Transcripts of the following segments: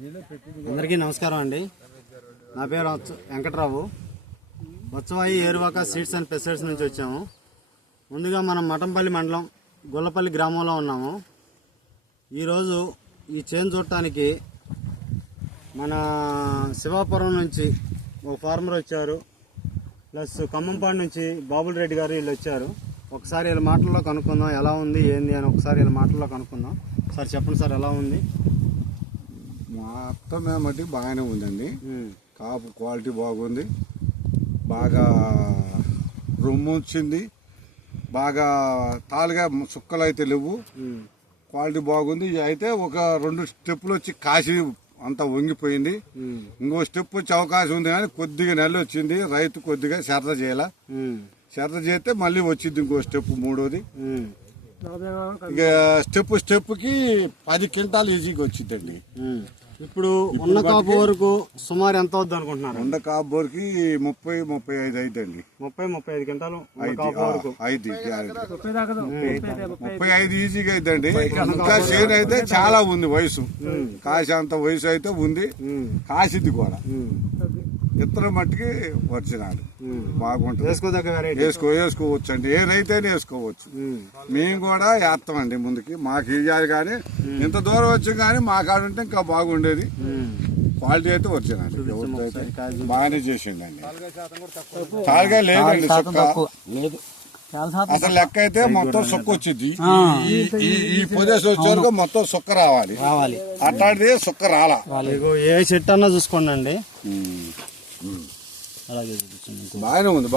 అందరికీ నమస్కారం అండి. నా పేరు వెంకట్రావు. బొచ్చవాయి ఏరువాక సీడ్స్ అండ్ పెస్టిసైడ్స్ నుంచి వచ్చాము. ముందుగా మనం మఠంపల్లి మండలం గొల్లపల్లి గ్రామంలో ఉన్నాము. ఈరోజు ఈ చేను చూడటానికి మన శివాపురం నుంచి ఒక ఫార్మర్ వచ్చారు, ప్లస్ ఖమ్మంపాడు నుంచి బాబుల్ రెడ్డి గారు వీళ్ళు వచ్చారు. ఒకసారి వీళ్ళ మాటల్లో కనుక్కుందాం ఎలా ఉంది ఏంది అని. ఒకసారి వీళ్ళ మాటల్లో కనుక్కుందాం. సార్ చెప్పండి సార్, ఎలా ఉంది? మొత్తం మట్టి బాగానే ఉందండి. కాపు క్వాలిటీ బాగుంది, బాగా రొమ్ము వచ్చింది, బాగా తాలుగా సుక్కలు అయితే లేవు, క్వాలిటీ బాగుంది. అయితే ఒక 2 స్టెప్పులు వచ్చి కాసి అంతా వంగిపోయింది. ఇంకో స్టెప్ వచ్చే అవకాశం ఉంది, కానీ కొద్దిగా నెల వచ్చింది. రైతు కొద్దిగా శ్రద్ధ చేయాల, శ్రద్ధ చేస్తే మళ్ళీ వచ్చింది ఇంకో స్టెప్ మూడోది. ఇక స్టెప్కి 10 క్వింటాలు ఈజీగా వచ్చిందండి. ఇప్పుడు ఉన్న కాపు వరకు సుమారు ఎంత అవుద్ది అనుకుంటున్నారు? ఉన్న కాపు వరకు 30-35 అయిద్దండి. 30-35 క్వింటాలు 35 ఈజీగా అయిద్దండి. ఇంకా చేను అయితే చాలా ఉంది వయసు, కాసి అంత వయసు అయితే ఉంది, కాసిద్ది కూడా. ఇత్తనం మట్టికి వచ్చినాడు బాగుంటుంది, వేసుకోవచ్చు అండి. ఏ రైతు అయినా వేసుకోవచ్చు. మేము కూడా వేస్తామండి ముందుకి, మాకు ఇవ్వాలి. కానీ ఇంత దూరం వచ్చి కానీ మా కాడ ఉంటే ఇంకా బాగుండేది. క్వాలిటీ అయితే వచ్చినాడు, బాగానే చేసిండండి. తాలుగా లేదండి, లేదు అసలు. లెక్క అయితే మొత్తం సొక్క వచ్చింది. ఈ పొజిషన్ వచ్చే వరకు మొత్తం సొక్క రావాలి. అట్లాంటిది సొక్క రాలా. ఏ చెట్టు అన్నా చూసుకోండి. బాగానే ఉంది.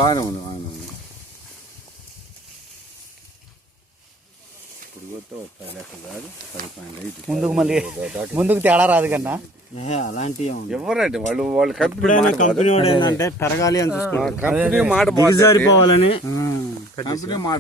ముందుకు మళ్ళీ ముందుకు తేడా రాదు కన్నా అలాంటివి ఎవరండి వాళ్ళు కంపెనీ వాడు ఏంటంటే పెరగాలి అని చూసుకుంటారు. కంపెనీ మాట సరిపోవాలని కంపెనీ మాట